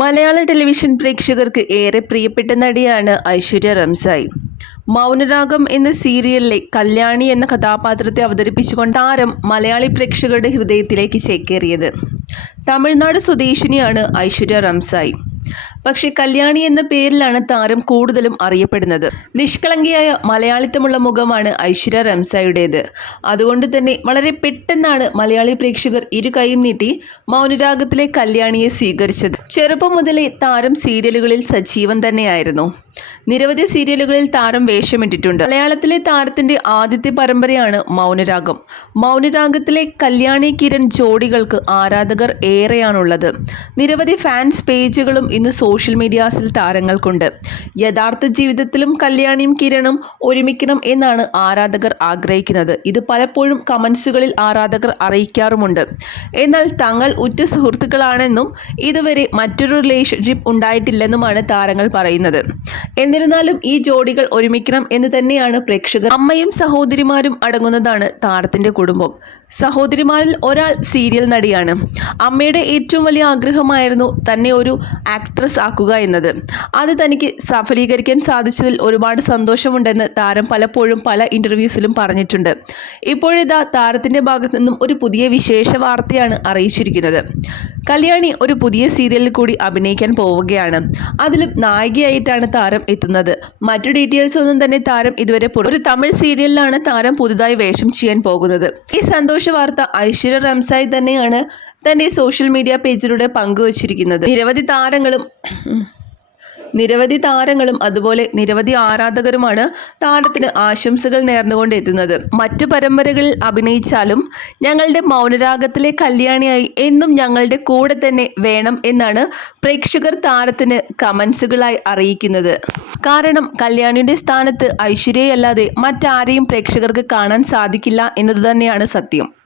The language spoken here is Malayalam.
മലയാള ടെലിവിഷൻ പ്രേക്ഷകർക്ക് ഏറെ പ്രിയപ്പെട്ട നടിയാണ് ഐശ്വര്യ റംസായി. മൗനരാഗം എന്ന സീരിയലിലെ കല്യാണി എന്ന കഥാപാത്രത്തെ അവതരിപ്പിച്ചുകൊണ്ട് താരം മലയാളി പ്രേക്ഷകരുടെ ഹൃദയത്തിലേക്ക് ചേക്കേറിയത്. തമിഴ്നാട് സ്വദേശിനിയാണ് ഐശ്വര്യ റംസായി. പക്ഷേ കല്യാണി എന്ന പേരിലാണ് താരം കൂടുതലും അറിയപ്പെടുന്നത്. നിഷ്കളങ്കയായ മലയാളിത്തമുള്ള മുഖമാണ് ഐശ്വര്യ റംസായുടേത് അതുകൊണ്ട് തന്നെ വളരെ പെട്ടെന്നാണ് മലയാളി പ്രേക്ഷകർ ഇരു കൈയും നീട്ടി മൗനരാഗത്തിലെ കല്യാണിയെ സ്വീകരിച്ചത്. ചെറുപ്പം മുതലേ താരം സീരിയലുകളിൽ സജീവൻ തന്നെയായിരുന്നു. നിരവധി സീരിയലുകളിൽ താരം വേഷമിട്ടിട്ടുണ്ട്. മലയാളത്തിലെ താരത്തിന്റെ ആദ്യത്തെ പരമ്പരയാണ് മൗനരാഗം. മൗനരാഗത്തിലെ കല്യാണി കിരൺ ജോഡികൾക്ക് ആരാധകർ ഏറെയാണുള്ളത്. നിരവധി ഫാൻസ് പേജുകളും ഇന്ന് സോഷ്യൽ മീഡിയാസിൽ താരങ്ങൾക്കുണ്ട് യഥാർത്ഥ ജീവിതത്തിലും കല്യാണിയും കിരണും ഒരുമിക്കണം എന്നാണ് ആരാധകർ ആഗ്രഹിക്കുന്നത്. ഇത് പലപ്പോഴും കമൻസുകളിൽ ആരാധകർ അറിയിക്കാറുമുണ്ട്. എന്നാൽ തങ്ങൾ ഉറ്റ സുഹൃത്തുക്കളാണെന്നും ഇതുവരെ മറ്റൊരു റിലേഷൻഷിപ്പ് ഉണ്ടായിട്ടില്ലെന്നുമാണ് താരങ്ങൾ പറയുന്നത്. എന്നിരുന്നാലും ഈ ജോഡികൾ ഒരുമിക്കണം എന്ന് തന്നെയാണ് പ്രേക്ഷകർ അമ്മയും സഹോദരിമാരും അടങ്ങുന്നതാണ് താരത്തിന്റെ കുടുംബം. സഹോദരിമാരിൽ ഒരാൾ സീരിയൽ നടിയാണ്. അമ്മയുടെ ഏറ്റവും വലിയ ആഗ്രഹമായിരുന്നു തന്നെ ഒരു ആക്ട്രസ് ആക്കുക എന്നത്. അത് തനിക്ക് സഫലീകരിക്കാൻ സാധിച്ചതിൽ ഒരുപാട് സന്തോഷമുണ്ടെന്ന് താരം പലപ്പോഴും പല ഇന്റർവ്യൂസിലും പറഞ്ഞിട്ടുണ്ട്. ഇപ്പോഴിതാ താരത്തിന്റെ ഭാഗത്തു നിന്നും ഒരു പുതിയ വിശേഷ വാർത്തയാണ് അറിയിച്ചിരിക്കുന്നത്. കല്യാണി ഒരു പുതിയ സീരിയലിൽ കൂടി അഭിനയിക്കാൻ പോവുകയാണ്. അതിലും നായികയായിട്ടാണ് താരം എത്തുന്നത്. മറ്റു ഡീറ്റെയിൽസ് ഒന്നും തന്നെ താരം ഇതുവരെ ഒരു തമിഴ് സീരിയലിലാണ് താരം പുതുതായി വേഷം ചെയ്യാൻ പോകുന്നത്. ഈ സന്തോഷ വാർത്ത ഐശ്വര്യ റംസായി തന്നെയാണ് തന്റെ സോഷ്യൽ മീഡിയ പേജിലൂടെ പങ്കുവച്ചിരിക്കുന്നത്. നിരവധി താരങ്ങളും നിരവധി താരങ്ങളും അതുപോലെ നിരവധി ആരാധകരുമാണ് താരത്തിന് ആശംസകൾ നേർന്നുകൊണ്ട് എത്തുന്നത് മറ്റു പരമ്പരകളിൽ അഭിനയിച്ചാലും ഞങ്ങളുടെ മൗനരാഗത്തിലെ കല്യാണിയായി എന്നും ഞങ്ങളുടെ കൂടെ തന്നെ വേണം എന്നാണ് പ്രേക്ഷകർ താരത്തിന് കമൻസുകളായി അറിയിക്കുന്നത്. കാരണം കല്യാണിയുടെ സ്ഥാനത്ത് ഐശ്വര്യയല്ലാതെ മറ്റാരെയും പ്രേക്ഷകർക്ക് കാണാൻ സാധിക്കില്ല എന്നത് തന്നെയാണ് സത്യം.